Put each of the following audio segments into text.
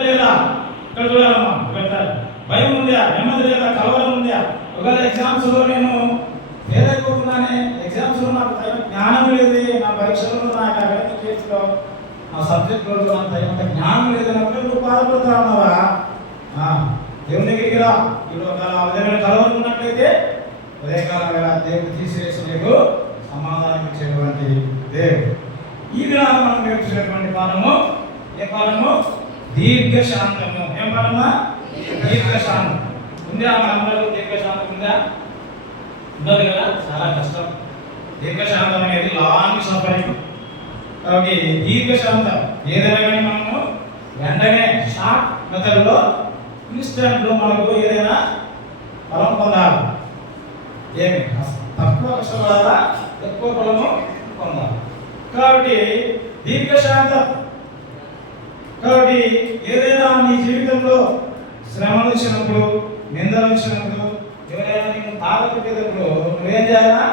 లేదా ఇక్కడ చూడాలమ్మా, ఇక్కడ భయం ఉందా, నెమ్మది లేదా, కలవరం ఉందా? ఒకవేళ ఎగ్జామ్స్ లో నేను ఫెయిల్ అయిపోతున్నానే, ఎగ్జామ్స్ లో నాకు తగిన జ్ఞానం లేదు, నా పరీక్షలో నాకు అకాడమిక్ కేసులో నా సబ్జెక్టులో నాకు తగినంత జ్ఞానం లేదన్నప్పుడు నువ్వు బాధపడుతా ఉన్నావా? దేవుని దగ్గరికి రా. ఇప్పుడు ఒక విధమైన కలవరం ఉన్నట్లయితే ఉదయకాలం వేళ దేవుడు తీసివేసి నీకు సమాధానం ఇచ్చేటువంటి దేవుడు. ఈ దినాన్ని మనం నేర్చుకునేటువంటి పాఠము ఏ పాఠము? దీర్ఘశాంతము. ఏం పాఠమా? దీర్ఘశాంతం. ఉందా మనందరూ దీర్ఘశాంతం ఉందా? ఉండదు కదా, చాలా కష్టం. దీర్ఘశాంతం అనేది లాంగ్ సఫరింగ్. కాబట్టి దీర్ఘశాంతం ఏదైనా కానీ మనము వెంటనే షార్ట్ మెథడ్లో ఇన్స్టెంట్లో మనకు ఏదైనా ఫలం పొందాలి. ఏమి తక్కువ కష్టపడాలా, ఎక్కువ ఫలము పొందాలి. కాబట్టి దీర్ఘశాంతం. కాబట్టి ఏదైనా నీ జీవితంలో శ్రమలు వచ్చినప్పుడు, నిందలు వచ్చినప్పుడు, ఎవరైనా నీకు బాధ పెట్టేటప్పుడు నువ్వేం చేయాలా?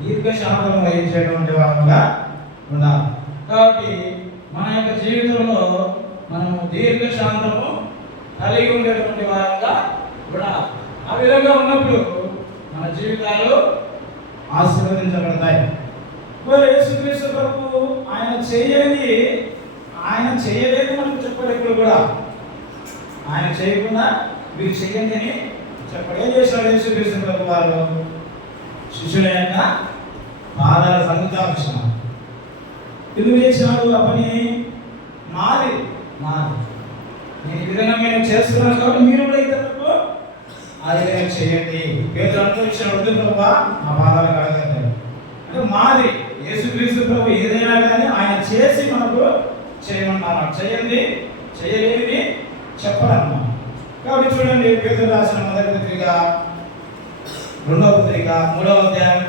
దీర్ఘశాంతం వహించేటువంటి వారంగా ఉండాలి. కాబట్టి మన యొక్క జీవితంలో మనము దీర్ఘశాంతము కలిగి ఉండేటువంటి వారంగా ఉండాలి. ఆ విధంగా ఉన్నప్పుడు మన జీవితాలు ఆశీర్వదించబడతాయి. యేసుక్రీస్తు ప్రభువు ఆయన చేయలేదు మనకు చెప్పాడు. ఎప్పుడు కూడా ఆయన చేయకుండా మీరు చేయండి అని చెప్పాడు. ఏం చేశాడు యేసుక్రీస్తు ప్రభు వారు? శిష్యుల యొక్క పాదాల సంగీతాక్షణ ఎందుకు చేసినాడు? ఆ పని మాది నేను ఈ విధంగా నేను చేస్తున్నాను కాబట్టి మీరు కూడా ఇతరులకు ఆ విధంగా చేయండి. పేదలు అనుభవించిన వద్దు ప్రభు నా పాదాలు కడగండి అంటే మాది. యేసుక్రీస్తు ప్రభు ఏదైనా కానీ ఆయన చేసి మనకు చేయమన్నాను. చేయండి, చేయలేనిది చెప్పడమ్మా. కాబట్టి చూడండి, పేతురు రాసిన మొదటి పత్రిక 2వ పత్రిక 3వ అధ్యాయం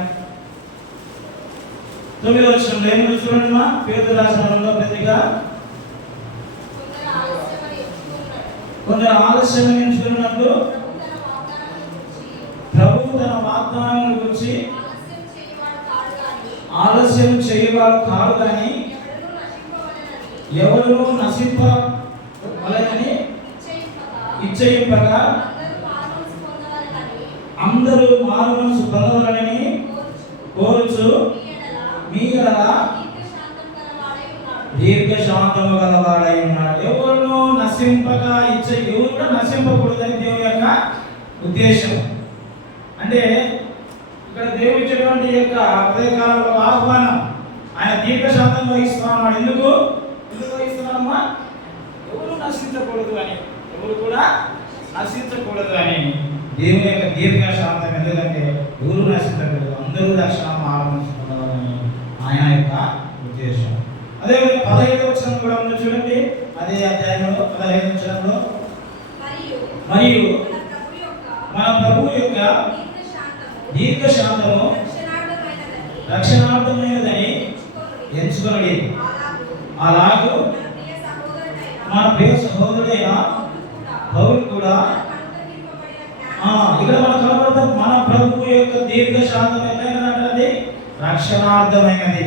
9వ వచనంలో ఏమో చూడండి మా. పేతురు రాసిన 2వ పత్రిక కొందరు ఆలస్యం ఎంచుకున్నట్లు ప్రభు తన వాగ్దానం గురించి ఆలస్యం చేయవాడు కాదు కానీ ఎవరు నశింపవలెనని ఇచ్చయింపగా అందరూ మారుమనసు పొందవలెనని కోరుచు మీ ఎడల దీర్ఘశాంతము గలవాడై ఉన్నాడు. ఎవరు నశింపగా ఎవరు కూడా నశింపకూడదని దేవుని యొక్క ఉద్దేశం. అంటే ఇక్కడ దేవుడు ఇచ్చేటువంటి యొక్క ఉదయకాలంలో ఆహ్వానం, ఆయన దీర్ఘశాంతం వహిస్తున్నాడు. ఎందుకు వహిస్తున్నామా? ఎవరు నశించకూడదు అని, ఎవరు కూడా నశించకూడదు అని దేవుని యొక్క దీర్ఘశాంతం. ఎందుకంటే ఎవరు నశించకూడదు, అందరూ రక్షణ ఆరంభించుకోవాలని ఆయన యొక్క ఉద్దేశం. అదేవిధంగా 15వ వచనం కూడా ఉంది చూడండి. అదే అధ్యాయంలో 15వ వచనంలో మరియు మన ప్రభువు యొక్క దీర్ఘశాంతము రక్షణార్థమైనదని ఎంచుకొనడి. అలాగూ మన ప్రియ సహోదరుడైన పౌలు కూడా ఇక్కడ మన కనబడతాం. మన ప్రభువు యొక్క దీర్ఘశాంతం ఎట్లయినది? రక్షణార్థమైనది.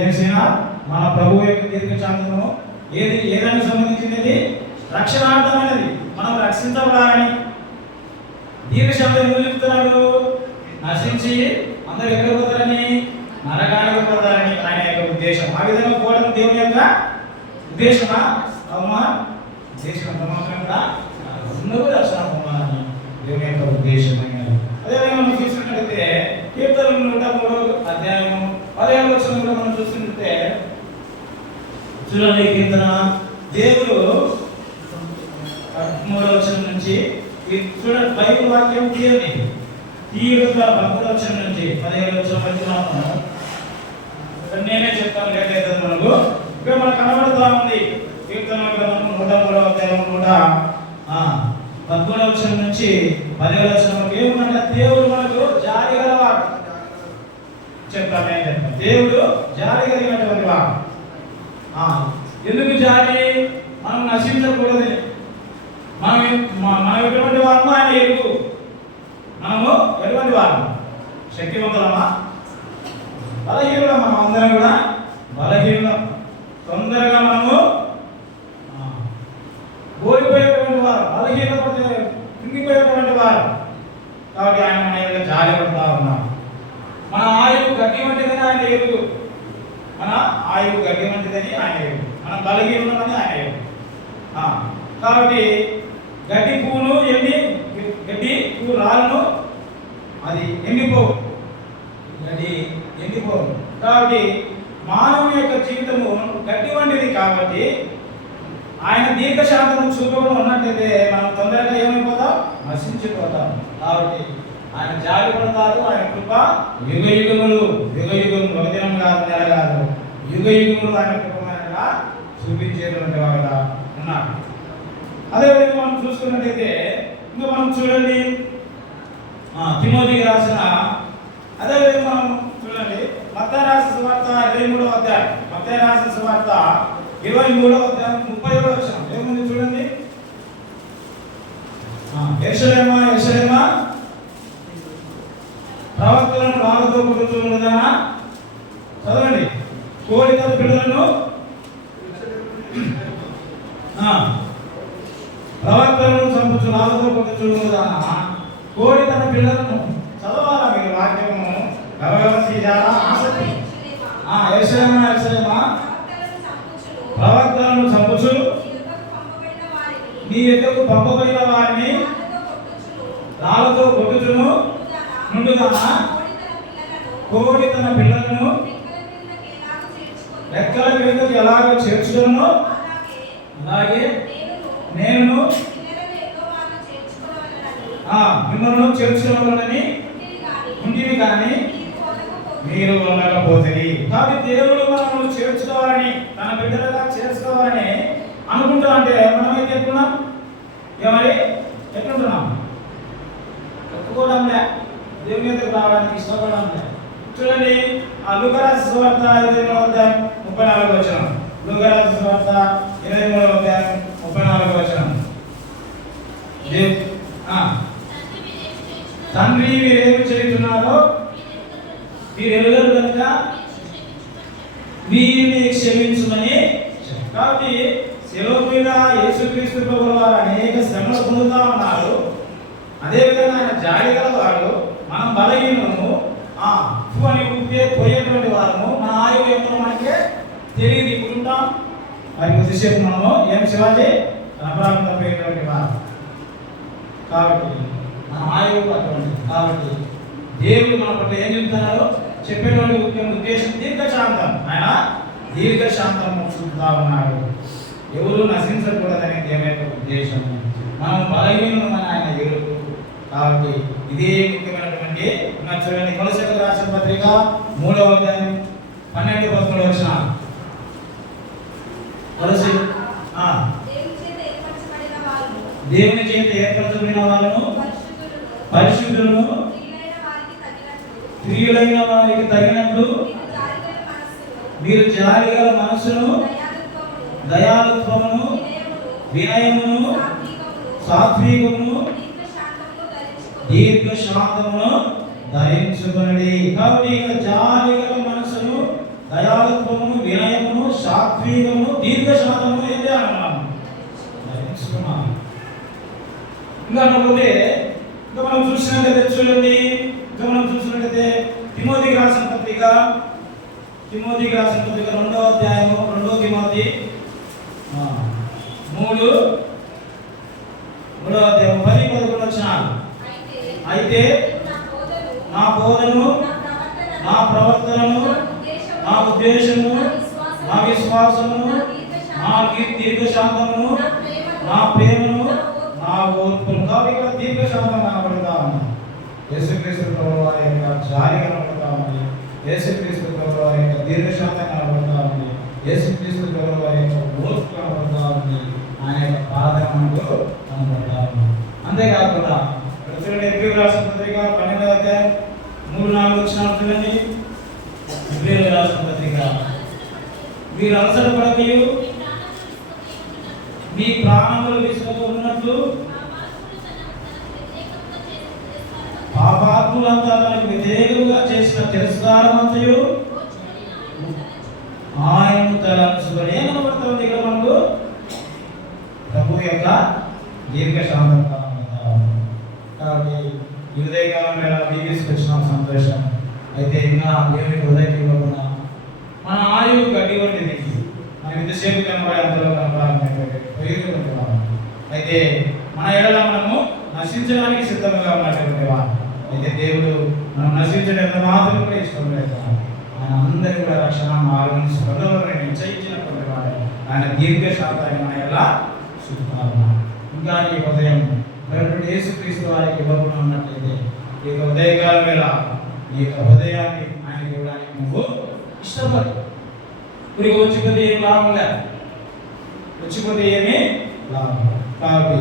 ఏమిసినా మన ప్రభువు యొక్క దీర్ఘశాంతము ఏదానికి సంబంధించినది? రక్షణార్థమైనది. మనం రక్షించబడాలని. దీర్ఘశాంతం ఎందుకు చెప్తున్నాడు? నశించి అందరూ ఎక్కడ పోతారని? నరకానికి పోతారని ఆయన యొక్క ఉద్దేశం. ఆ విధంగా పోవడం దేవుని యొక్క ఉద్దేశమా? అవునా? ఉద్దేశం మాత్రంగా అందరూ రక్షణ పొందాలని దేవుని యొక్క ఉద్దేశం. అదేవిధంగా మనం చూసినట్లయితే కీర్తనలు 103వ అధ్యాయం 15వ వచనం కూడా మనం చూస్తుంటే చూడండి. కీర్తన దేవుడు 3వ వచనం నుంచి చూడండి. బైబిల్ వాక్యం తీయని తీరుగా 10వ వచనం నుంచి 15వ వచనం వరకు నేనే చెప్తాను. లేట్ అవుతుంది మనకు. ఇక్కడ మనకు కనబడుతూ ఉంది కీర్తన గ్రంథం 103వ అధ్యాయం 113వ వచనం నుంచి 10వ వచనం వరకు ఏమంటే దేవుడు మనకు జాలి గలవాడు. చెప్తాను. దేవుడు జాలి కలిగినటువంటి వాడు. ఎందుకు జాలి? మనం నశించకూడదు. మనం ఎటువంటి వారము ఆయన ఎరుగు. మనము ఎటువంటి వారము? శక్తివంతులమా? బలహీనులం. మనం అందరం కూడా బలహీనులం. తొందరగా మనము ఓడిపోయేటువంటి వారు, బలహీనపడితే కుంగిపోయేటువంటి వారు. కాబట్టి ఆయన మన యొక్క జాలి పడతా ఉన్నారు. మన ఆయువు గడ్డి వంటిదని ఆయన ఎరుగు, మన ఆయువు గడ్డి వంటిదని ఆయన ఎరుగు, మన బలహీనమని ఆయన ఎరుగు. కాబట్టి గడ్డి పువ్వులు గడ్డి పువ్వు రాళ్ళను అది ఎండిపోవు, గడ్డి ఎండిపోవు. కాబట్టి మానవుని యొక్క జీవితము గడ్డి వంటిది. కాబట్టి ఆయన దీర్ఘశాంతము చూపడం ఉన్నట్టయితే మనం తొందరగా ఏమైపోతాం, నశించిపోతాం. కాబట్టి ఆయన జాలి పడతారు. ఆయన కృప యుగ యుగములు, యుగ యుగములు, ఒక దినం కాదు, నెల కాదు, యుగ యుగములు ఆయన కృపమైనగా చూపించేటువంటి వారుగా ఉన్నారు. అదేవిధంగా మనం చూసుకున్నట్టయితే ఇంకా మనం చూడండి తిమోతికి రాసిన, అదేవిధంగా మనం చూడండి మత్తయి రాసిన సువార్త 23వ అధ్యాయం, మత్తయి రాసిన సువార్త 23వ అధ్యాయం 30వ వచనం ఏముంది చూడండి. యెరూషలేమా యెరూషలేమా ప్రవక్తలను రాళ్ళతో కొట్టుచున్నదా, చదవండి, కోడి తన పిల్లలను ప్రవక్తలను చంపుచు రాళ్ళతో కొట్టుచున్నదా, కోడి తన పిల్లలను. చదవాలా మీరు వాక్యము ఆసక్తి. యెరూషలేమా యెరూషలేమా ప్రవక్తలను చంపుచు నీ ఎద్దకు పంపబడిన వారిని రాళ్ళతో కొట్టుచును నుండుదానా, కోడి తన పిల్లలను రెక్కల క్రిందకు ఎలాగో చేర్చుదునో అలాగే నేను మిమ్మల్ని చేర్చుకోవాలని ఉంటివి కానీ మీరు ఉండకపోతుంది. కాబట్టి దేవుడు మనల్ని చేర్చుకోవాలని, తన బిడ్డలుగా చేర్చుకోవాలని అనుకుంటా అంటే మనమైతే ఎట్లున్నాం, ఏమని ఎట్లుంటున్నాం, ఒప్పుకోవడంలే, దేవుని దగ్గరకు రావడానికి ఇష్టపడంలే. చూడండి లూకా రాసిన సువార్త 23వ అధ్యాయం 34వ వచనం, లూకా రాసిన సువార్త 23వ అధ్యాయం 34వ వచనం. తండ్రి మీరేమి చేయుచున్నారో మీరు ఎరుగరు కనుక వీరిని క్షమించుమని. కాబట్టి శిలువ మీద యేసుక్రీస్తు ప్రభువు వారు అనేక శ్రమలు పొందుతా ఉన్నారు. అదేవిధంగా ఆయన జాలి గలవాడు, మనం బలహీనము అని ఊపితే పోయేటువంటి వారము, మన ఆయువు ఎంతో మనకే తెలియదు. ఇప్పుడు ఉంటాం మరి కొద్దిసేపు మనము ఏం శివాజీ అపరాధం తప్పేటువంటి వారు. కాబట్టి మన ఆయువు అటువంటి. కాబట్టి దేవుడు మన పట్ల ఏం చెప్తున్నారో చెప్పేటువంటి ఉద్దేశం దీర్ఘశాంతం. ఆయన దీర్ఘశాంతం చూపుతా ఉన్నాడు. ఎవరు నశించకూడదనే దేవుని ఉద్దేశం. మనం బలహీనమని ఆయన ఎరుగు. కాబట్టి ఇదే ముఖ్యమైనటువంటి చూడండి కొలసీలకు రాసిన పత్రిక 3వ అధ్యాయం 12-13 వచనాలు. కొలసీ దేవుని చేత ఏర్పరచబడిన వాళ్ళను పరిశుద్ధులను ప్రియులైన వారికి తగినట్లు మీరు జాలిగల మనసును దయాలుత్వమును వినయమును సాత్వికమును దీర్ఘశాంతమును ధరించుకొనండి. కాబట్టి ఇక్కడ జాలిగల మనసును దయాలుత్వమును వినయమును సాత్వికమును దీర్ఘశాంతమును ఏం చేయాలన్నాను, ధరించుకున్నాను. ఇంకా మనం చూసినట్లయితే చూడండి, మనం చూసినట్లయితే తిమోతికి రాసిన పత్రిక 2వ అధ్యాయము 2 తిమోతి 3వ అధ్యాయం 10-11 వచనాలు. అయితే నా బోధను, నా ప్రవర్తనను, నా ఉద్దేశము, నా విశ్వాసము, నా దీర్ఘశాంతమును, నా ప్రేమను, నా ఓర్పును. కాబట్టి ఇక్కడ దీర్ఘశాంతం కనబడతా ఉంది. యేసుక్రీస్తు ప్రభువు వారి యొక్క జాలి కనబడతా ఉంది. యేసుక్రీస్తు ప్రభువు వారి యొక్క దీర్ఘశాంతం కనబడతా ఉంది. యేసుక్రీస్తు ప్రభువు వారి యొక్క ఓర్పు కనబడతా ఉంది. ఆయన యొక్క ప్రార్థన మనకు కనబడతా ఉంది. అంతేకాకుండా చూడండి ఎబ్రీయులకు రాసిన పత్రిక 12వ అధ్యాయం 3-4 వచనాలు చూడండి. ఎబ్రీయులకు రాసిన పత్రిక, మీరు అలసటపడకయు మీ ప్రాణములు విసుగొన్నట్లు పాపాత్ములంతా తనకు వ్యతిరేకంగా చేసిన తిరస్కారమంతయు ఆయనను తలంచుకొని కనబడుతుంది. ఇక్కడ మనకు ప్రభు యొక్క దీర్ఘశాంతం కాబట్టి ఈ ఉదయకాలం వేళ బీబీసీకి వచ్చిన సంతోషం. అయితే ఇంకా దేవుని హృదయం ఇవ్వకుండా మన ఆయువు గడ్డి వంటిది, మనం ఇంతసేపు కనబడే అంతలో కనబడాలి. అయితే మన ఏడల మనము నశించడానికి సిద్ధంగా ఉన్నటువంటి వాడు. అయితే దేవుడు మనం నశించడం ఎంత మాత్రం కూడా ఇష్టం లేదు. ఆయన అందరి కూడా రక్షణ మార్గం స్వర్గంలో నిశ్చయించినటువంటి వాడు. ఆయన దీర్ఘశాంతాన్ని మన ఎలా చూపుతారు. ఇంకా ఈ ఉదయం యేసుక్రీస్తు వారికి ఇవ్వకుండా ఉన్నట్లయితే ఈ యొక్క ఉదయకాలం వేళ ఈ యొక్క హృదయాన్ని ఆయనకి ఇవ్వడానికి నువ్వు ఇష్టపడు. ఇప్పుడు వచ్చిపోతే ఏం లాభం లేదు, వచ్చిపోతే ఏమీ లాభం. కాబట్టి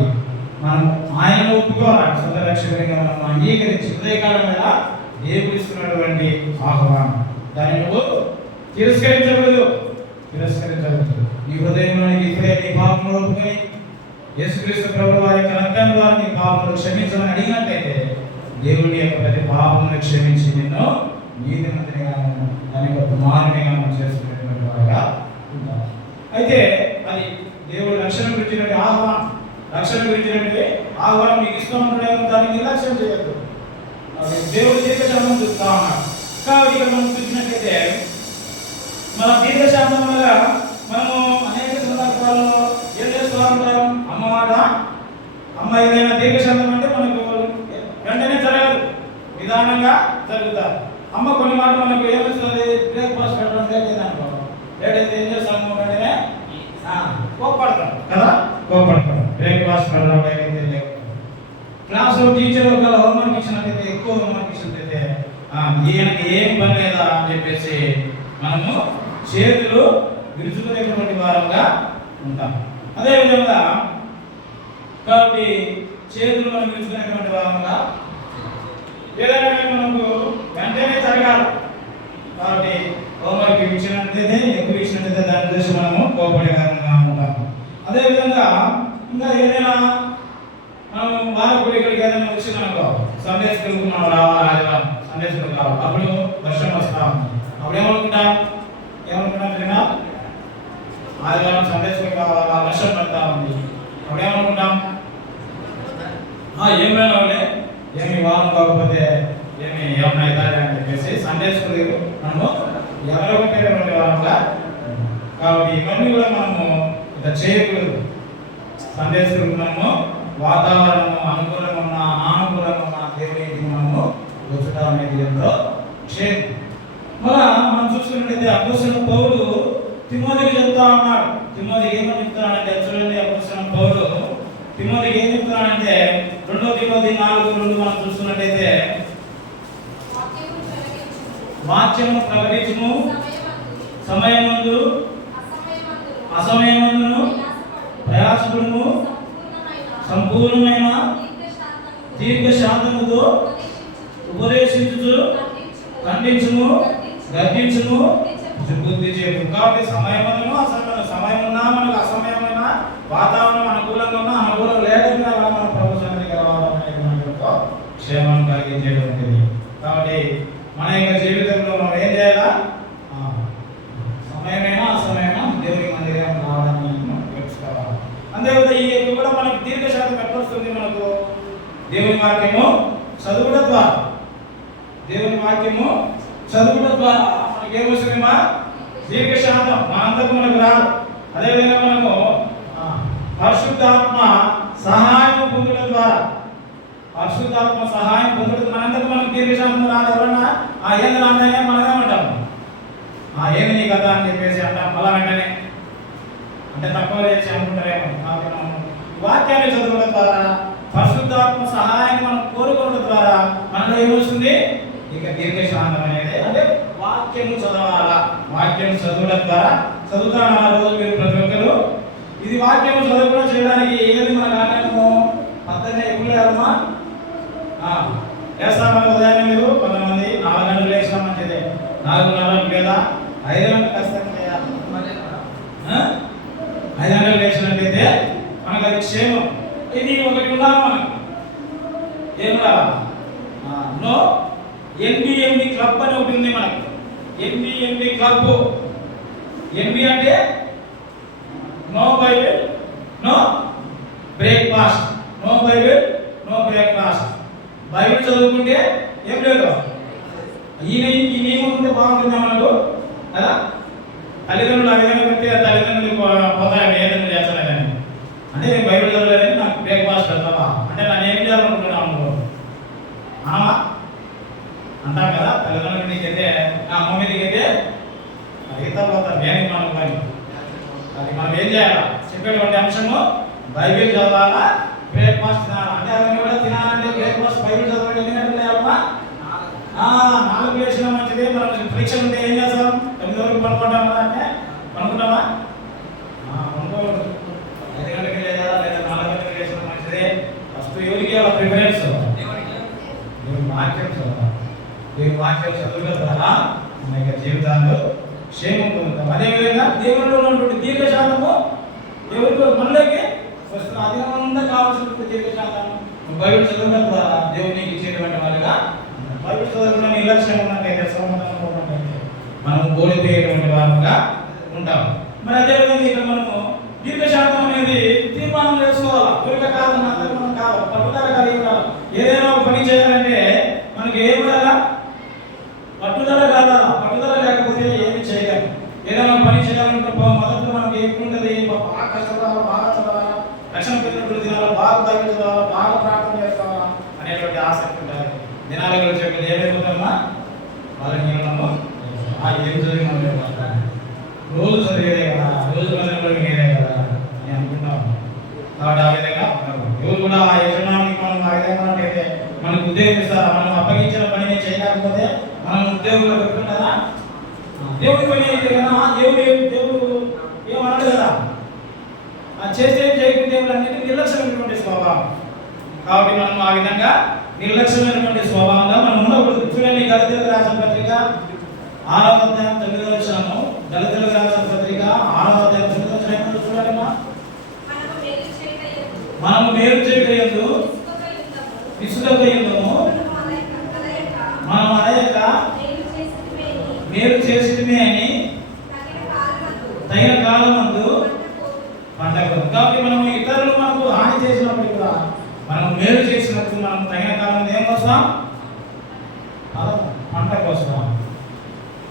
మనం ఆయన ఒప్పుకోవాలి, సొంత రక్షకుడిగా మనం అంగీకరించి ఉదయకాలం వేళ దేవుడు ఇస్తున్నటువంటి ఆహ్వానం దాన్ని నువ్వు తిరస్కరించకూడదు. నీ హృదయంలోనికి ఇప్పుడే నీ పాపములు ఒప్పుకొని యేసుక్రీస్తు ప్రభువు వారి యొక్క రక్తం ద్వారా నీ పాపములు క్షమించమని అడిగినట్లయితే దేవుని యొక్క ప్రతి పాపమును క్షమించి నిన్ను నీతిమంతునిగా దాని యొక్క కుమారునిగా మనం చేసుకునేటువంటి వారిగా ఉంటాం. అయితే అది దేవుడు రక్షణ గురించినటువంటి ఆహ్వానం. రక్షణ గురించినటువంటి ఆహ్వానం మీకు ఇష్టం ఉండడం దాన్ని నిర్లక్ష్యం చేయొద్దు. దేవుడు దీర్ఘశాంతం చూస్తా ఉన్నాడు. కాబట్టి ఇక్కడ మనం చూసినట్లయితే మన దీర్ఘశాంతం వల్ల మనము అనేక సందర్భాల్లో ఏం చేస్తూ ఉంటాం? అమ్మ ఏదైనా దీర్ఘశాంతం అంటే మనకు వెంటనే జరగదు, నిదానంగా జరుగుతారు. అమ్మ కొన్ని మాటలు మనకు ఏమొస్తుంది? బ్రేక్ఫాస్ట్ పెట్టడం లేట్ అయింది అనుకో, లేట్ అయితే ఏం చేస్తాము? వెంటనే కోప్పడతాం కదా, కోప్పడతాం. బ్రేక్ఫాస్ట్ పెట్టడం లేకపోతే లేవు. క్లాస్లో టీచర్ ఒకవేళ హోంవర్క్ ఇచ్చినట్లయితే, ఎక్కువ హోంవర్క్ ఇచ్చినట్లయితే ఈయనకి ఏం పని లేదా అని చెప్పేసి మనము చేతులు విరుచుకునేటువంటి వారంగా ఉంటాం. అదేవిధంగా కాబట్టి చేతులు మనం విరుచుకునేటువంటి వారంగా ఏదైనా మనకు వెంటనే జరగాలి. కాబట్టి హోంవర్క్ ఇచ్చినట్లయితే, ఎక్కువ ఇచ్చినట్లయితే దాని గురించి మనము కోపడే కారణంగా ఉంటాం. అదేవిధంగా ఇంకా ఏదైనా మనం వారకుడి ఇక్కడికి ఏదైనా వచ్చిందనుకో, సండే స్కూల్కి మనం రావాలి, ఆదివారం సండే స్కూల్కి రావాలి, అప్పుడు వర్షం వస్తా ఉంది. అప్పుడు ఏమనుకుంటాం? ఆదివారం సండే స్కూల్కి రావాలా, వర్షం పడతా ఉంది. అప్పుడు ఏమనుకుంటాం? ఏమైనా వాళ్ళే ఏమి వారం కాకపోతే ఏమన్నా అవుతాయి అని చెప్పేసి సండే స్కూల్ మనము ఎవరొకటి వారంగా. కాబట్టి ఇవన్నీ కూడా మనము ఇట్లా చేయకూడదు. సండే స్కూల్కి మనము వాతావరణము అనుకూలంగా ఉన్న అనానుకూలంగా ఉన్న దేవునికి మనము వచ్చటం అనేది ఎంతో క్షేమం. మళ్ళా మనం చూసుకున్నట్లయితే అపోస్తలుడైన పౌలు తిమోతికి చెప్తా ఉన్నాడు. తిమోతికి ఏమని చెప్తానంటే, చూడండి, అపోస్తలుడైన పౌలు తిమోతికి ఏం చెప్తానంటే 2 తిమోతి 4:2 మనం చూసుకున్నట్లయితే, వాక్యము ప్రకటించుము, సమయమందు అసమయమందును ప్రయాసపడుము, సంపూర్ణమైన దీర్ఘశాంతముతో ఉపదేశించుచు ఖండించుము, గర్జించుము, బుద్ధి చెప్పు. కాబట్టి సమయమును సమయం ఉన్నా మనకు అసమయమైన వాతావరణం అనుకూలంగా ఉన్నా అనుకూలం లేకపోయినా మన ప్రభు సన్నిధికి రావాలనేది మన యొక్క క్షేమం కలిగించేటువంటిది. కాబట్టి మన యొక్క జీవితంలో మనం ఏం చేయాలా? సమయమైనా అసమయమైనా దేవుని మందిరం రావాలని మనం తెలుసుకోవాలి. అంతేకాదు ఈ యొక్క కూడా మనకు దీర్ఘశాంతం ఎట్లా వస్తుంది? మనకు దేవుని వాక్యము చదువుట ద్వారా, దేవుని వాక్యము చదువుట ద్వారా మనకి ఏమొస్తుందమ్మా? దీర్ఘశాంతం మనందరికీ మనకు రాదు. అదేవిధంగా మనము పరిశుద్ధాత్మ సహాయం పొందడం ద్వారా, పరిశుద్ధాత్మ సహాయం పొందడం మనందరికీ మనకు దీర్ఘశాంతం రాదు. ఎవరన్నా ఏంది నాన్నయ్య మనం ఏమంటాం? ఏంది నీ కథ అని చెప్పేసి అంటాం. అలా వెంటనే అంటే తక్కువ చేసి అనుకుంటారేమో. వాక్యాన్ని చదవడం ద్వారా, పరిశుద్ధాత్మ సహాయాన్ని మనం కోరుకోవడం ద్వారా మనలో ఏమొస్తుంది? ఇక దీర్ఘశాంతం అనేది. అంటే వాక్యము చదవాలా, వాక్యం చదవడం ద్వారా చదువుతాను ఆ రోజు మీరు ప్రతి ఒక్కరు. ఇది వాక్యము చదవకుండా చేయడానికి ఏది మన కార్యము? పద్దెనే ఎప్పుడు లేదమ్మా వేస్తామని ఉదయాన్నే మీరు కొంతమంది 4 గంటలు వేసినా మంచిదే, 4:30 లేదా 5 గంటలు ఖచ్చితంగా చేయాలి. 5 గంటలు వేసినట్లయితే మనకు అది క్షేమం. ఇది ఒకటి ఉండాలి మనకు. ఏముండాలా? నో ఎన్బిఎంబి క్లబ్ అని ఒకటి ఉంది మనకు. NBMB club. ఎన్బి అంటే no Bible, no breakfast. No Bible no breakfast. Bible చదువుకుంటే ఏం లేదు. ఈ నియమం ఉంటే బాగుంటుంది మనకు కదా. తల్లిదండ్రులు ఆ విధంగా పెడితే తల్లిదండ్రులు పోతాయి ఏదైనా చేస్తాను కానీ అంటే నేను బైబిల్ చదవలేదని నాకు బ్రేక్ఫాస్ట్ పెడతావా అంటే నన్ను ఏం చేయాలనుకుంటున్నాను అనుకో ఆమా అంటాం కదా. తల్లిదండ్రుల మీదకి అయితే నా అమ్మ మీదకి అయితే అడిగితే పోతారు. నేను మనం పని అది మనం ఏం చేయాలా చెప్పేటువంటి అంశము బైబిల్ చదవాలా బ్రేక్ఫాస్ట్ తినాలా. అంటే అవన్నీ కూడా తినాలంటే బ్రేక్ఫాస్ట్ బైబిల్ చదవాలి. ఎన్ని గంటలు లేవా? 4 లేచిన మంచిదే. మనం పరీక్షలు ఉంటే ఏం చేస్తాం? 9 వరకు పడుకుంటాం కదా అంటే పడుకుంటామా? పడుకోకూడదు. 5 గంటలకి లేదా 4 గంటలకి లేచిన మంచిదే. ఫస్ట్ ఎవరికి వాళ్ళ ప్రిఫరెన్స్ దేవుని వాక్యం చదవాలి. దేవుని వాక్యం చదువుల ద్వారా మన యొక్క జీవితాల్లో క్షేమం పొందుతాం. అదేవిధంగా దేవుడిలో ఉన్నటువంటి దీర్ఘశాంతము దేవుడికి మనలోకి వస్తుంది. అధికంగా కావాల్సిన దీర్ఘశాంతము బైబిల్ చదవడం ద్వారా దేవునికి ఇచ్చేటువంటి వాళ్ళుగా బైబిల్ చదవకుండా నిర్లక్ష్యం ఉన్నట్టయితే సోమతం ఉన్నట్టయితే మనం ఓడిపోయేటువంటి వారుగా ఉంటాం. మరి అదేవిధంగా ఇక్కడ మనము దీర్ఘశాంతం అనేది తీర్మానం చేసుకోవాలి. త్వరగా కాదు మనం కాదు పట్టుదల కలిగి ఉండాలి. ఏదైనా ఒక పని చేయాలంటే మనకి ఏం ఉండాలా? పట్టుదల కాదా? పట్టుదల లేకపోతే ఏమి చేయలేము. ఏదైనా పని చేయాలంటే మొదట్లో మనకి ఏముంటుంది? బాగా కష్టపడాలా, బాగా చదవాలా, రక్షణ పొందినప్పుడు తినాలా, బాగా బైబిల్ చదవాలా, బాగా ప్రార్థన చేస్తావా అనేటువంటి ఆసక్తి ఉంటుంది. దినాలలో చెప్పేది ఏమైపోతామా? వాళ్ళని ఏమన్నాము ఏం చదివినా రోజు చదివేదే కదా, రోజు చదివే కదా అని అనుకుంటాం. కాబట్టి ఆ విధంగా ఎవరు కూడా ఆ యజమానికి మనం ఆ విధంగా అంటే మనకు ఉద్యోగం ఇస్తారా? మనం అప్పగించిన పనిని చేయలేకపోతే మనం ఉద్యోగంలో పెట్టుకుంటారా? దేవుడి పని అయితే కదా దేవుడు ఏమన్నాడు కదా చేస్తే చేయకుండా దేవుడు అనేది నిర్లక్ష్యమైనటువంటి స్వభావం. కాబట్టి మనం ఆ విధంగా నిర్లక్ష్యమైనటువంటి స్వభావంగా మనం ఉండకూడదు. చూడండి దళితులకు రాసిన పత్రిక 6వ అధ్యాయం 9వ వచనము. దళితులకు రాసిన పత్రిక 6వ అధ్యాయం 9వ వచనం చూడండి. మనము మేలు చేయకయందు విసుగకయందుము మనం అనేక మేలు చేసిమే అని తగిన కాలమందు పంటకు. కాబట్టి మనం ఇతరులు మనకు హాని చేసినప్పుడు కూడా మనం మేలు చేసినప్పుడు మనం తగిన కాలం ఏం వస్తాం? పంటకు వస్తాం.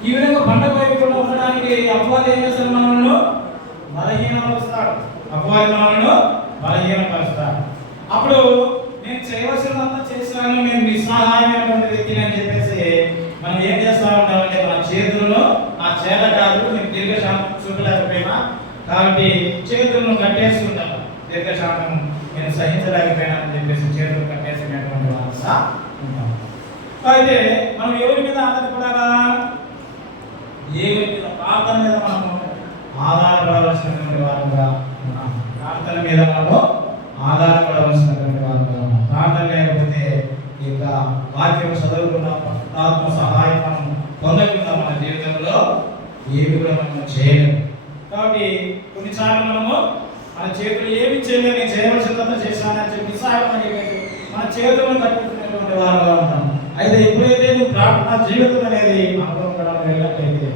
ఈ విధంగా పంటకు వైపుకుండా ఉండడానికి అపవాది ఏం చేస్తారు? మనల్ని బలహీనపరుస్తాడు. అపవాది మనల్ని బలహీనపరుస్తాడు. అప్పుడు నేను చేయవలసినంత చేశాను, నేను నిస్సహాయమైనటువంటి వ్యక్తిని అని చెప్పేసి మనం ఏం చేస్తా ఉంటామంటే మన చేతులను ఆ చేతకాలు నేను దీర్ఘశాంతం చూపలేకపోయినా కాబట్టి చేతులను కట్టేసుకుంటాను. దీర్ఘశాంతం నేను సహించలేకపోయినా అని చెప్పేసి చేతులు కట్టేసుకునేటువంటి వాళ్ళ ఉంటాం. అయితే మనం ఎవరి మీద ఆధారపడాలా? దేవుని మీద, ప్రార్థన మీద మనము ఆధారపడవలసినటువంటి వారుగా ఉన్నాం. ప్రార్థన మీద మనము ఆధారపడవలసినటువంటి వారుగా ఉన్నాం. ప్రార్థన లేకపోతే ఇక వాక్యం చదువుకున్న ఆత్మ సహాయం మనం పొందకుండా మన జీవితంలో ఏమి కూడా మనం చేయలేము. కాబట్టి కొన్నిసార్లు మనము మన చేతులు ఏమి చేయలేని చేయవలసిందంతా చేశానని చెప్పి సహాయం చెప్పేసి మన చేతులను కట్టుకునేటువంటి వారుగా ఉంటాం. అయితే ఎప్పుడైతే నువ్వు ప్రార్థన జీవితం అనేది అనుభవం వెళ్ళినట్లయితే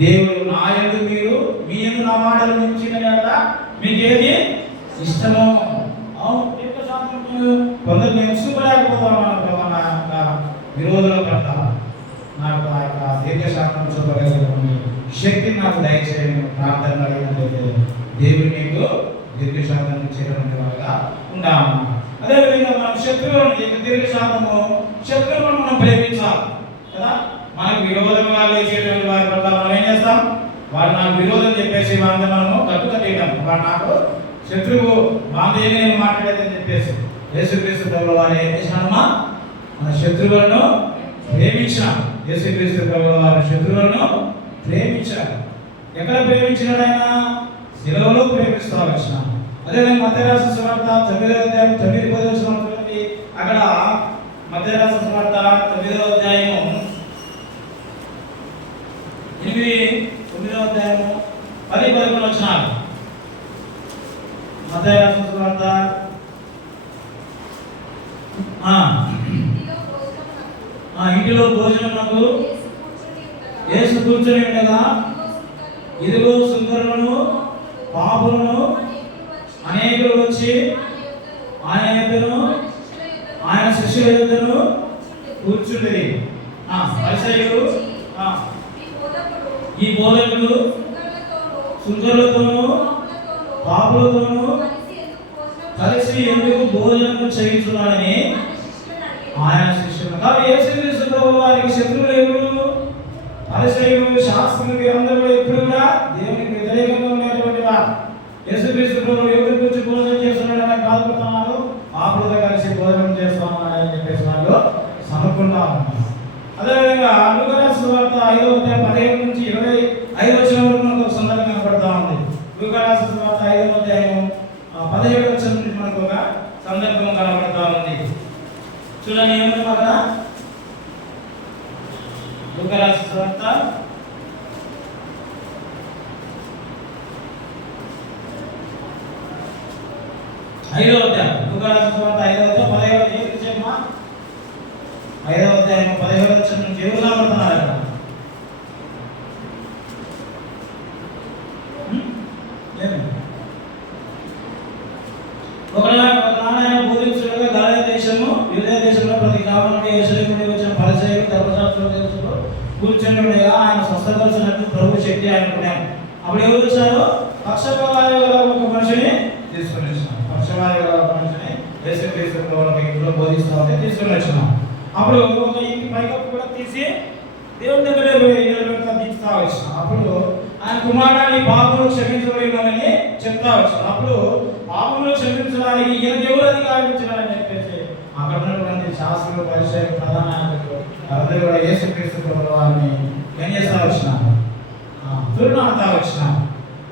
దేవుడు నా యందు మీరు మీ యందు నా మాటలు ఉంచిన మీకు ఏది ఇష్టమో కొందరు నేను చూపలేకపోతాను విరోధంలో పడతా నాకు ఆ యొక్క దీర్ఘశాంతం చూపగలిగినటువంటి శక్తిని నాకు దయచేయండి. ప్రార్థన అడిగినట్లయితే దేవుడు నీకు దీర్ఘశాంతం ఇచ్చేటువంటి వారుగా ఉండాలి. అదేవిధంగా మనం శత్రువులను దీర్ఘశాంతము శత్రువులను మనం ప్రేమించాలి కదా. మనకు విరోధంగా లేచేటువంటి వారి పట్ల మనం ఏం చేస్తాం? వారు నాకు విరోధం చెప్పేసి వారిని మనము కట్టుకట్టేయటం. వాడు నాకు శత్రువు వాంతి నేను మాట్లాడేదని చెప్పేసి యేసుక్రీస్తు ప్రభువు వారు ఏం చేసినామా? మన శత్రువులను ప్రేమించారు. యేసుక్రీస్తు ప్రభువు వారు శత్రువులను ప్రేమించారు. ఎక్కడ ప్రేమించినాడు ఆయన? శిలువలో ప్రేమిస్తూ వచ్చిన. అదేవిధంగా మత్తయి రాసిన సువార్త 9వ అధ్యాయం 9-10 వచనాలు అక్కడ మత్తయి రాసిన సువార్త 9వ అధ్యాయము 9వ అధ్యాయము 10-11 వచనాలు. మత్తయి రాసిన సువార్త ఇంటిలో భోజనమునకు యేసు కూర్చొని ఉండగా ఇదిగో సుందరులను పాపులను అనేకులు వచ్చి ఆయన యొద్దను ఆయన శిష్యుల యొద్దను కూర్చుండిరి. పరిసయ్యులు ఈ బోధకుడు సుంకరులతోనూ పాపులతోనూ కలిసి ఎందుకు భోజనం చేయించున్నాడని ఆయన శిష్యులు. కాబట్టి యేసుక్రీస్తు ప్రభువు వారికి శత్రువులు ఎవరు? పరిసయ్యులు, శాస్త్రులు, అందరూ ఎప్పుడు కూడా దేవునికి వ్యతిరేకంగా ఉండేటువంటి వారు. యేసుక్రీస్తు ప్రభువు ఎవరి గురించి భోజనం చేస్తున్నాడని బాధపడుతున్నారు, పాపులతో కలిసి భోజనం చేస్తున్నాడని చెప్పేసి వాళ్ళు అనుకుంటా ఉన్నారు. అదేవిధంగా లూకా రాసిన సువార్త 5వ అధ్యాయం 15 నుంచి 25 వచనం వరకు మనకు ఒక సందర్భం కనబడతా ఉంది. లూకా రాసిన సువార్త 5వ అధ్యాయం 17 వచనం నుంచి మనకు ఒక సందర్భం కనబడతా ఉంది. చూడండి ఏముంది అక్కడ. లూకా రాసిన సువార్త 5వ అధ్యాయం, లూకా రాసిన సువార్త 5వ అధ్యాయం 17 చెప్పమా. 5వ అధ్యాయం 17 వచనం నుంచి ఎవరు కనబడుతున్నారు? ఒకనాడు బోధించుడుగా గలిలయ దేశము యూదయ దేశంలో ప్రతి గ్రామం నుండి యెరూషలేము నుండి వచ్చిన పరిసయ్యులు ధర్మశాస్త్రులు కూర్చుని ఉండగా ఆయన స్వస్థపరిచినట్టు ప్రభు శక్తి ఆయనకున్నాను. అప్పుడు ఎవరు వచ్చారు? పక్షవాయు గల ఒక మనిషిని తీసుకుని వచ్చినాం. పక్షవాయు గల ఒక మనిషిని యేసుక్రీస్తు ప్రభువుకి ఇంట్లో బోధిస్తూ ఉంటే తీసుకుని వచ్చినాం. అప్పుడు ఒక ఇంటి పైకప్పు కూడా తీసి దేవుని దగ్గరే దించుతా వచ్చినాం. అప్పుడు ఆయన కుమారుని పాపములు క్షమించబడినని చెప్తా వచ్చాను. అప్పుడు పాపములు క్షమించడానికి ఈయనకి ఎవరు అధికారం ఇచ్చినారని చెప్పేసి అక్కడ ఉన్నటువంటి శాస్త్రులు, పరిసయ్యులు, ప్రధాన నాయకులు అందరూ కూడా యేసుక్రీస్తు ప్రభువు వారిని ఏం చేస్తా వచ్చినారు? దుర్నాడుతా వచ్చినారు.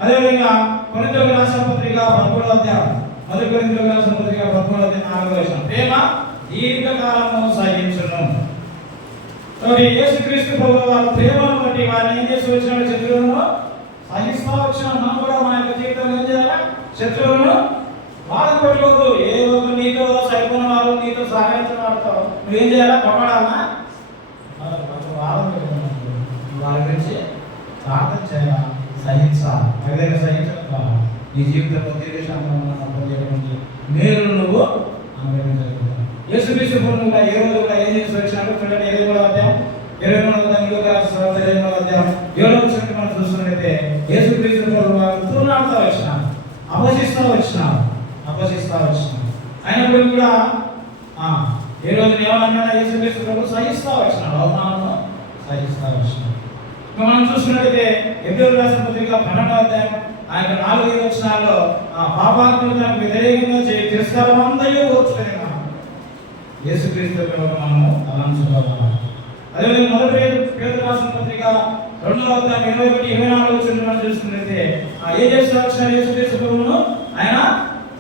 అదేవిధంగా కొరింథీయులకు రాసిన పత్రిక 11వ అధ్యాయం, మొదటి కొరింథీయులకు రాసిన పత్రిక 11వ అధ్యాయం 4వ వచనం, ప్రేమ దీర్ఘకాలము సహించును. కాబట్టి యేసుక్రీస్తు ప్రభువు వారి ప్రేమను బట్టి వారిని ఏం చేసి వచ్చిన శత్రువులను సహిస్తా వచ్చిన. మనం కూడా మన యొక్క జీవితంలో ఏం చేయాలి? శత్రువులను బాధపడకూడదు. ఏ ఒక్కరు నీతో సరిపోయిన వారు, నీతో సహకరించిన వారితో నువ్వేం చేయాలా? పక్కడాలా? వారి గురించి ప్రార్థన చేయాలి, సహించాలి. ఏదైనా సహించాలి నీ జీవితంలో దీర్ఘశాంతం మేలు నువ్వు అనుభవించగలుగుతావు. యేసుక్రీస్తు ప్రభువు ఏ రోజు కూడా ఏం చేసి వచ్చినాడు? చూడండి 23వ అధ్యాయం 23వ అధ్యాయం లూకా రాసిన సువార్త 23వ అధ్యాయం 7వ వచనం మనం చూస్తున్నట్లయితే యేసుక్రీస్తు ప్రభువు వారు తుర్నాడుతా వచ్చినారు, అపహసిస్తూ వచ్చినారు. అయినప్పుడు కూడా ఏ రోజు ఏమన్నా యేసుక్రీస్తు ప్రభువు సహిస్తూ వచ్చినాడు, అవమానము సహిస్తూ వచ్చినాడు. మనం చూసుకున్నట్లయితే ఎబ్రాయీయులకు రాసిన పత్రిక 12వ అధ్యాయం ఆయన 4-5 వచనాల్లో పాపాత్మలకు వ్యతిరేకంగా తిరస్కారం అంతయు ఓర్చుకునేనా యేసుక్రీస్తు ప్రభువు మనము తలంచుకోవాలి. అదేవిధంగా మొదటి పేతురు రాసిన పత్రిక 2వ అధ్యాయం 21-24 వచనం మనం చూసుకున్నట్లయితే ఏం చేస్తూ వచ్చిన యేసుక్రీస్తు ప్రభువును ఆయన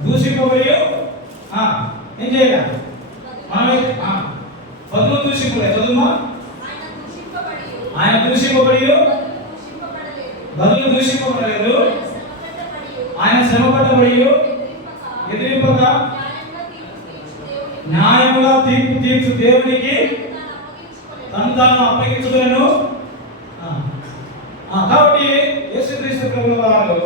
దూషింపబడి ఏం చేయాలి? మనమే బదులు దూషింపలే చదువుమా. ఆయన దూషింపబడి బదులు దూషింపబడలేదు. ఆయన శ్రమపడ్డబడి ఎదిరింపక న్యాయముగా తీర్పు తీర్చు దేవునికి తను తాను అప్పగించుకొనెను. కాబట్టి యేసుక్రీస్తు ప్రభువు వారు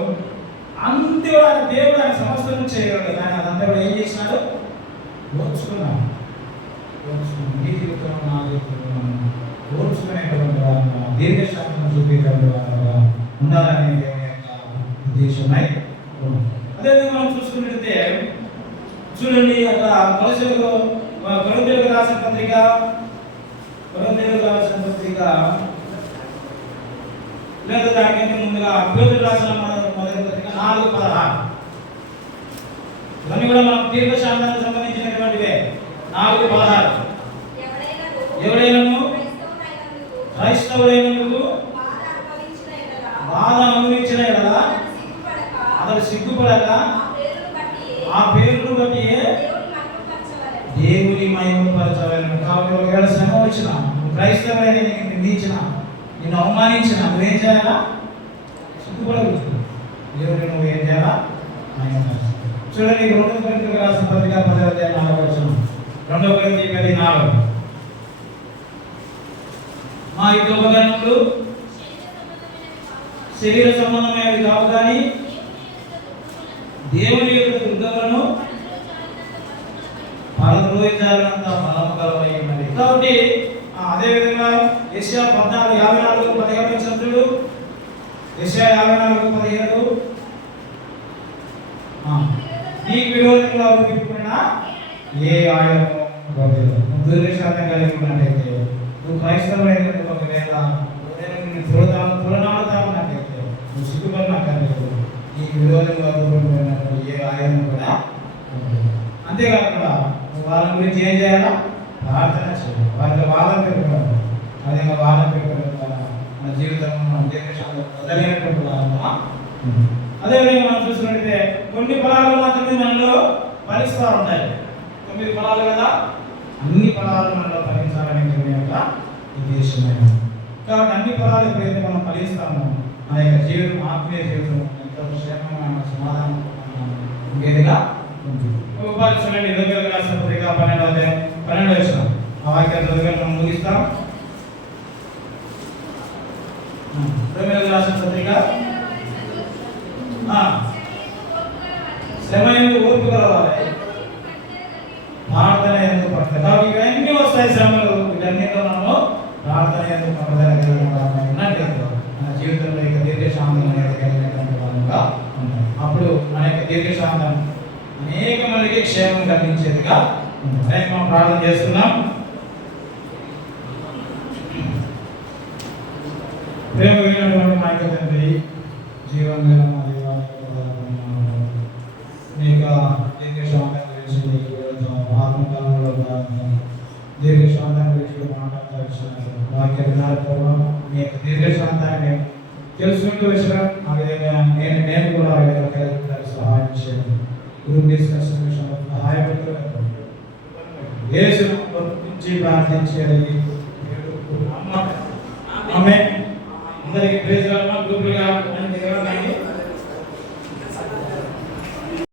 అంతే ఆయన దేవుడు ఆయన సమస్తం చేయగలడు. కానీ అదంతా కూడా ఏం చేసినాడు? ఓర్చుకున్నాడు. నీ జీవితంలో నా జీవితంలో ఓర్చుకునేటువంటి వారు, దీర్ఘశాంతం చూపేటువంటి వారుగా ఉండాలని దేవుని యొక్క ఉద్దేశమై ఉంది. అదేవిధంగా మనం చూసుకున్నట్లయితే చూడండి అక్కడ కొరింథీయులకు రాసిన పత్రిక లేదా దానికంటే ముందుగా పేతురు రాసిన మొదటి పత్రిక 4:16 ఇవన్నీ కూడా మనం దీర్ఘశాంతానికి సంబంధించినటువంటివే. 4:16 ఎవడైనాను క్రైస్తవుడైనందుకు బాధ అనుభవించిన ఎడల అతడు సిగ్గుపడక ఆ పేరును బట్టి దేవుని మహిమపరచవలెను. కాబట్టి ఒకవేళ శ్రమ వచ్చిన, క్రైస్తవుడైన నీకు నిందించిన, నిన్ను అవమానించిన, నువ్వేం చేయాలా? సిగ్గుపడవచ్చు. దేవుని నువ్వేం చేయాలా? చూడండి 2 కొరింథీయులకు రాసిన పత్రిక 10వ అధ్యాయం 4వ వచనం. 2 కొరింథీయులకు 10:4 మా యుద్ధ ఉపకరణములు శరీర సంబంధమైనవి కావు కానీ దేవుని యొక్క దుర్గములను పరద్రోహించాలంత బలము గలవై ఉన్నది. కాబట్టి అదే విధంగా యెషయా 14:54-15 చూడు. యెషయా 54:17 నీకు విరోధంగా ఊపిపుకున్న ఏ ఆయుధము వర్ధిల్లదు. నువ్వు దుర్నిశాతం కలిగి ఉన్నట్టయితే, నువ్వు క్రైస్తవుడైనట్టు ఒకవేళ తులనాడుతా ఉన్నట్టయితే, నువ్వు సిగ్గుపడినక్కర్లేదు. నీకు విరోధంగా ఊపిపోయినట్టు ఏ ఆయుధం కూడా. అంతేకాకుండా నువ్వు వాళ్ళ గురించి ఏం చేయాలా? ప్రార్థన చేయాలి. వారితో వాదం పెట్టుకోవాలి. అదే వాదం పెట్టుకోవడం ద్వారా మన జీవితం మన దీర్ఘశాంతం వదలైనటువంటి వారమా. అదేవిధంగా మనం చూసినట్టయితే కొన్ని ఫలాలు మాత్రమే మనలో ఫలిస్తూ ఉంటాయి. 9 ఫలాలు కదా, అన్ని ఫలాలు మనలో ఫలించాలని దేవుని యొక్క ఉద్దేశమైన. కాబట్టి అన్ని ఫలాలు ఎప్పుడైతే మనం ఫలిస్తామో మన యొక్క జీవితం, ఆత్మీయ జీవితం ఎంతో క్షేమమైన సమాధానం ఉండేదిగా ఉంటుంది. ఉపాధ్యాయులు ఇరవై రాసిన పత్రిక 12వ వచనం ఆ వాక్యాన్ని చదివి మనం ముగిస్తాం. ఇరవై రాసిన పత్రిక శ్రమయందు ఓర్పు గలవారై ప్రార్థన ఎందుకు పడతాయి. కాబట్టి ఇవన్నీ వస్తాయి శ్రమలు. వీటన్నిటిలో మనము ప్రార్థన ఎందుకు పడతాయి ఉన్నట్టు మన జీవితంలో ఇక దీర్ఘశాంతం అనేది కలిగినటువంటి వాళ్ళుగా ఉంటాం. అప్పుడు మన యొక్క దీర్ఘశాంతం అనేక మందికి క్షేమం కలిగించేదిగా ఉంటుంది. మనం ప్రార్థన చేస్తున్నాం. ప్రేమ కలిగినటువంటి మా యొక్క తండ్రి, జీవం గల మా దేవాలయ నీకు దీర్ఘశాంతం గురించి ఆత్మకాలంలో దీర్ఘశాంతం గురించి మాట్లాడుతున్నారు. వాక్య విధానం మీ యొక్క దీర్ఘశాంతాన్ని తెలుసుకుంటూ వచ్చిన ఆ విధంగా నేను కూడా ఆ విధంగా కలిగి సహాయం చేయాలి. గ్రూప్ డిస్కషన్ విషయంలో సహాయపడుతూ యేసును గురించి ప్రార్థించేది. ఆమేన్. అందరికీ ప్రైజ్ లార్డ్. గ్రూప్